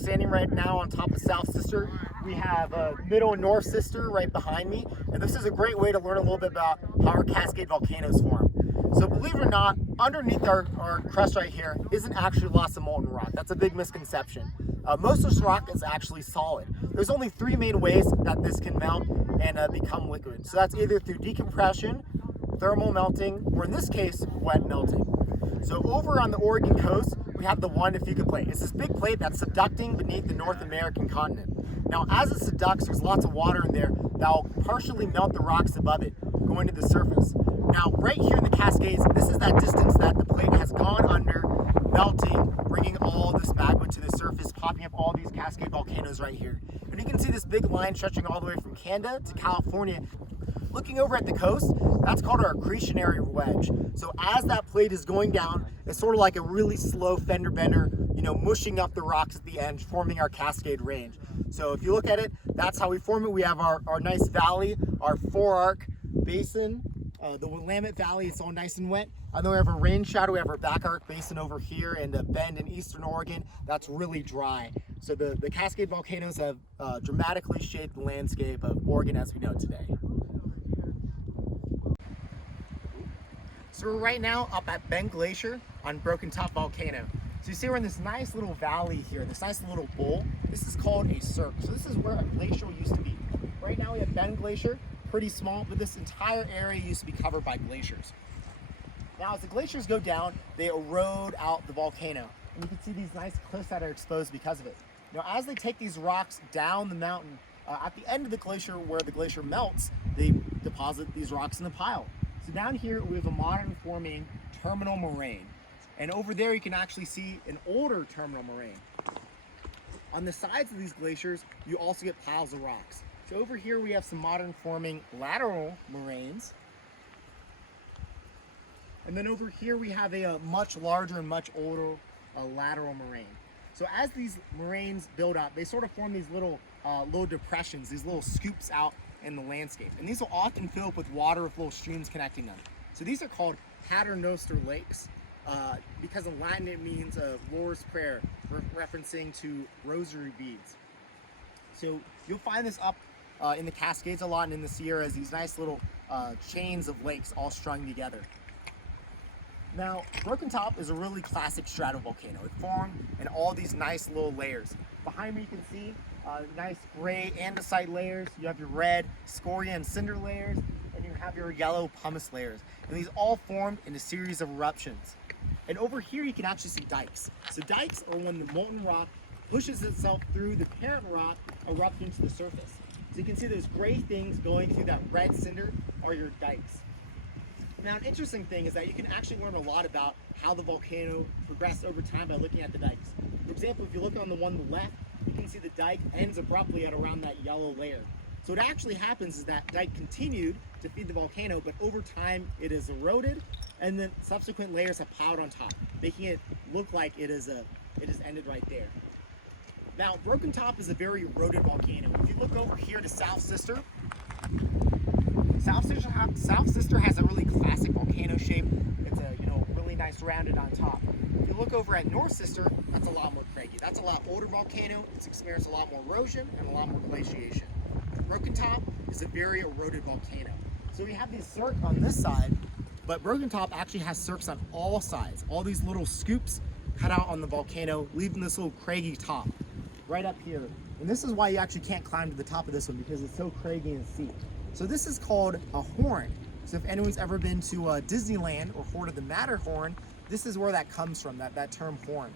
standing right now on top of South Sister. We have Middle and North Sister right behind me, and this is a great way to learn a little bit about how our Cascade volcanoes form. So believe it or not, underneath our crust right here isn't actually lots of molten rock. That's a big misconception. Most of this rock is actually solid. There's only three main ways that this can melt and become liquid. So that's either through decompression, thermal melting, or in this case, wet melting. So over on the Oregon coast, we have the Wanda Fuca plate. It's this big plate that's subducting beneath the North American continent. Now, as it subducts, there's lots of water in there that will partially melt the rocks above it, going to the surface. Now, right here in the Cascades, this is that distance that the plate has gone under, melting, bringing all this magma to the surface, popping up all these Cascade volcanoes right here. And you can see this big line stretching all the way from Canada to California. Looking over at the coast, that's called our accretionary wedge. So as that plate is going down, it's sort of like a really slow fender bender, mushing up the rocks at the end, forming our Cascade range. So if you look at it, that's how we form it. We have our nice valley, our forearc basin, the Willamette Valley, it's all nice and wet. And then we have a rain shadow, we have our back arc basin over here, and a bend in eastern Oregon, that's really dry. So the Cascade volcanoes have dramatically shaped the landscape of Oregon as we know it today. So we're right now up at Bent Glacier on Broken Top Volcano. So you see we're in this nice little valley here, this nice little bowl. This is called a cirque. So this is where a glacier used to be. Right now we have Bent Glacier, pretty small, but this entire area used to be covered by glaciers. Now as the glaciers go down, they erode out the volcano. And you can see these nice cliffs that are exposed because of it. Now as they take these rocks down the mountain, at the end of the glacier where the glacier melts, they deposit these rocks in the pile. So down here we have a modern forming terminal moraine. And over there you can actually see an older terminal moraine. On the sides of these glaciers, you also get piles of rocks. So over here we have some modern forming lateral moraines. And then over here we have a much larger and much older lateral moraine. So as these moraines build up, they sort of form these little depressions, these little scoops out in the landscape. And these will often fill up with water with little streams connecting them. So these are called paternoster lakes. Because in Latin it means Lord's Prayer, referencing to rosary beads. So you'll find this up in the Cascades a lot and in the Sierras, these nice little chains of lakes all strung together. Now, Broken Top is a really classic stratovolcano. It formed in all these nice little layers. Behind me you can see nice gray andesite layers, you have your red scoria and cinder layers, and you have your yellow pumice layers. And these all formed in a series of eruptions. And over here you can actually see dikes. So dikes are when the molten rock pushes itself through the parent rock, erupting to the surface. So you can see those gray things going through that red cinder are your dikes. Now an interesting thing is that you can actually learn a lot about how the volcano progressed over time by looking at the dikes. For example, if you look on the one on the left, you can see the dike ends abruptly at around that yellow layer. So what actually happens is that dike continued to feed the volcano, but over time it is eroded, and then subsequent layers have piled on top, making it look like it is ended right there. Now, Broken Top is a very eroded volcano. If you look over here to South Sister, South Sister has a really classic volcano shape. It's a really nice rounded on top. If you look over at North Sister, that's a lot more craggy. That's a lot older volcano. It's experienced a lot more erosion and a lot more glaciation. Broken Top is a very eroded volcano. So we have these cirques on this side, but Broken Top actually has cirques on all sides. All these little scoops cut out on the volcano, leaving this little craggy top right up here. And this is why you actually can't climb to the top of this one, because it's so craggy and steep. So this is called a horn. So if anyone's ever been to Disneyland or heard of the Matterhorn, this is where that comes from, that term horn.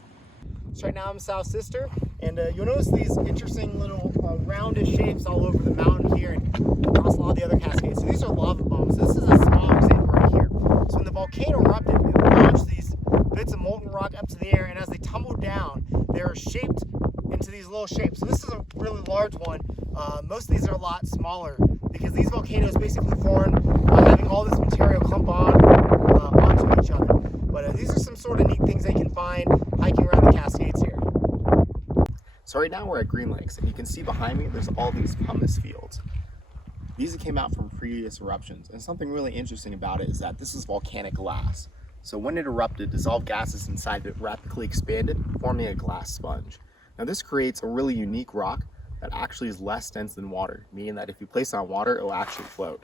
So right now I'm in South Sister, and you'll notice these interesting little roundish shapes all over the mountain here and across a lot of the other cascades. So these are lava bombs. So this is a small example right here. So when the volcano erupted, it launched these bits of molten rock up to the air, and as they tumbled down, they were shaped into these little shapes. So this is a really large one. Most of these are a lot smaller because these volcanoes basically formed having all this material clump onto each other. But these are some sort of neat things they can find hiking around the Cascades here. So right now we're at Green Lakes, and you can see behind me there's all these pumice fields. These came out from previous eruptions, and something really interesting about it is that this is volcanic glass. So when it erupted, dissolved gases inside it rapidly expanded, forming a glass sponge. Now this creates a really unique rock that actually is less dense than water, meaning that if you place it on water, it will actually float.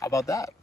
How about that?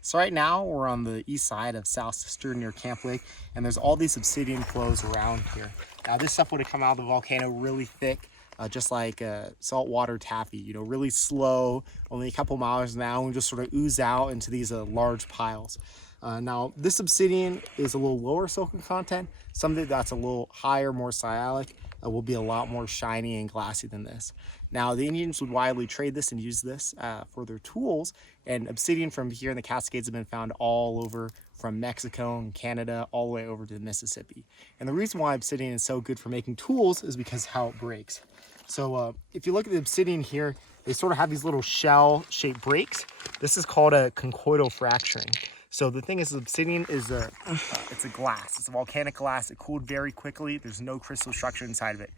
So right now we're on the east side of South Sister near Camp Lake, and there's all these obsidian flows around here. Now this stuff would have come out of the volcano really thick, just like saltwater taffy, you know, really slow, only a couple miles an hour, and just sort of ooze out into these large piles. Now this obsidian is a little lower silicon content. Something that's a little higher, more sialic, will be a lot more shiny and glassy than this. Now the Indians would widely trade this and use this for their tools, and obsidian from here in the Cascades have been found all over, from Mexico and Canada all the way over to the Mississippi. And the reason why obsidian is so good for making tools is because how it breaks. So if you look at the obsidian here, they sort of have these little shell-shaped breaks. This is called a conchoidal fracturing. So the thing is, obsidian is it's a glass. It's a volcanic glass. It cooled very quickly. There's no crystal structure inside of it.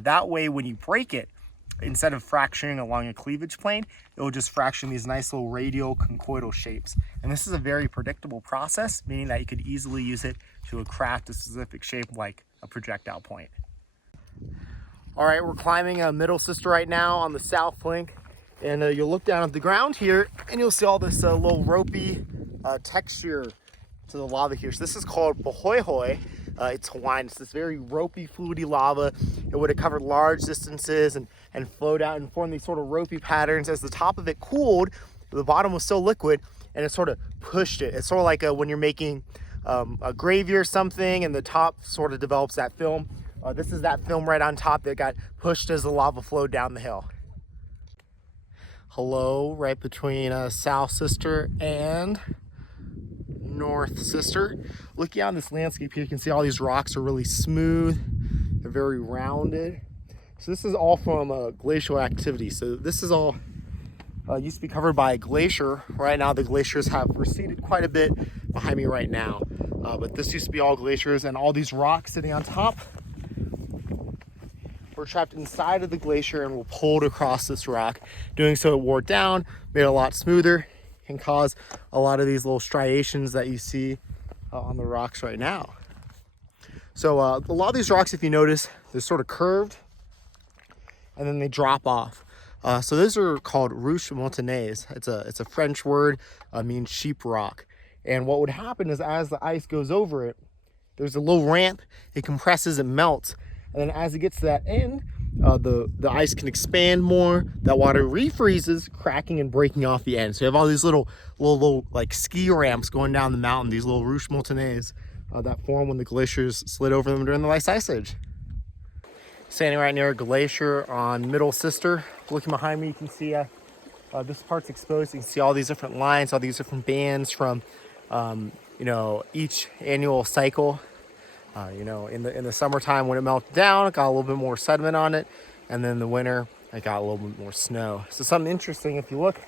That way, when you break it, instead of fracturing along a cleavage plane, it will just fracture in these nice little radial conchoidal shapes. And this is a very predictable process, meaning that you could easily use it to craft a specific shape like a projectile point. All right, we're climbing Middle Sister right now on the south flank. And you'll look down at the ground here and you'll see all this little ropey texture to the lava here. So this is called Pahoehoe. It's Hawaiian. It's this very ropey, fluidy lava. It would have covered large distances and flowed out and formed these sort of ropey patterns. As the top of it cooled, the bottom was still liquid, and it sort of pushed it. It's sort of like when you're making a gravy or something, and the top sort of develops that film. This is that film right on top that got pushed as the lava flowed down the hill. Hello, right between South Sister and North Sister. Looking out on this landscape here, you can see all these rocks are really smooth. They're very rounded. So this is all from glacial activity. So this is all used to be covered by a glacier. Right now the glaciers have receded quite a bit behind me right now. But this used to be all glaciers, and all these rocks sitting on top were trapped inside of the glacier and were pulled across this rock. Doing so, it wore it down, made it a lot smoother, and caused a lot of these little striations that you see on the rocks right now. So a lot of these rocks, if you notice, they're sort of curved and then they drop off. So those are called roches montagnaises. It's a French word, means sheep rock. And what would happen is, as the ice goes over it, there's a little ramp, it compresses and melts. And then as it gets to that end, the ice can expand more, that water refreezes, cracking and breaking off the end. So you have all these little like ski ramps going down the mountain, these little roches montagnaises that form when the glaciers slid over them during the last ice age. Standing right near a glacier on Middle Sister. Looking behind me, you can see this part's exposed. You can see all these different lines, all these different bands from each annual cycle. In the summertime when it melted down, it got a little bit more sediment on it, and then in the winter it got a little bit more snow. So something interesting, if you look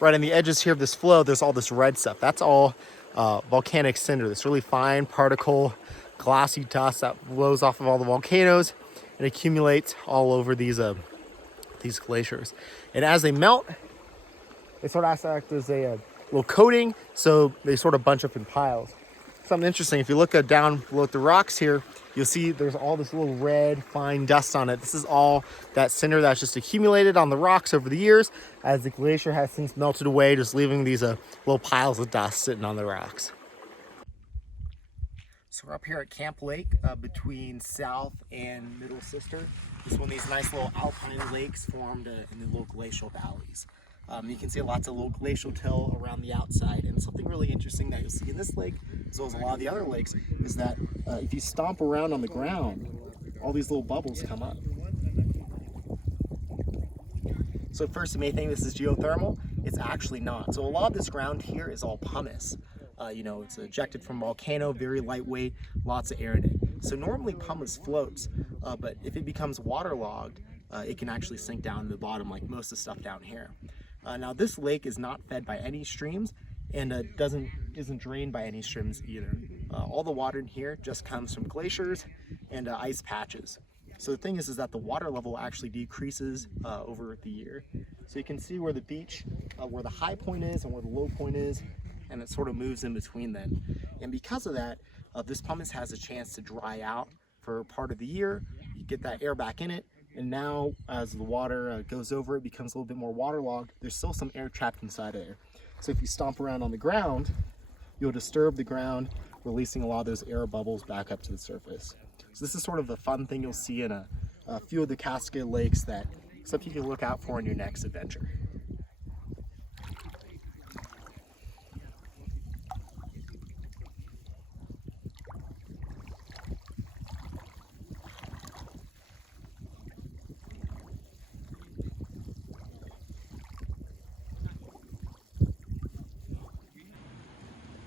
right on the edges here of this flow, there's all this red stuff. That's all volcanic cinder, this really fine particle, glassy dust that blows off of all the volcanoes and accumulates all over these glaciers. And as they melt, they sort of act as a little coating, so they sort of bunch up in piles. Something interesting, if you look down below at the rocks here, you'll see there's all this little red fine dust on it. This is all that cinder that's just accumulated on the rocks over the years, as the glacier has since melted away, just leaving these little piles of dust sitting on the rocks. So we're up here at Camp Lake between South and Middle Sister. This is one of these nice little alpine lakes formed in the little glacial valleys. You can see lots of little glacial till around the outside, and something really interesting that you'll see in this lake, as well as a lot of the other lakes, is that if you stomp around on the ground, all these little bubbles come up. So first you may think this is geothermal. It's actually not. So a lot of this ground here is all pumice. It's ejected from a volcano, very lightweight, lots of air in it. So normally pumice floats, but if it becomes waterlogged, it can actually sink down to the bottom like most of the stuff down here. Now this lake is not fed by any streams, and isn't drained by any streams either. All the water in here just comes from glaciers and ice patches. So the thing is that the water level actually decreases over the year. So you can see where the beach, where the high point is and where the low point is, and it sort of moves in between them. And because of that, this pumice has a chance to dry out for part of the year. You get that air back in it, and now as the water goes over, it becomes a little bit more waterlogged. There's still some air trapped inside of there. So if you stomp around on the ground, you'll disturb the ground, releasing a lot of those air bubbles back up to the surface. So this is sort of a fun thing you'll see in a few of the Cascade lakes that something you can look out for in your next adventure.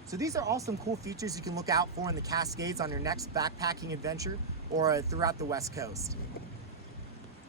So these are all some cool features you can look out for in the Cascades on your next backpacking adventure or throughout the West Coast.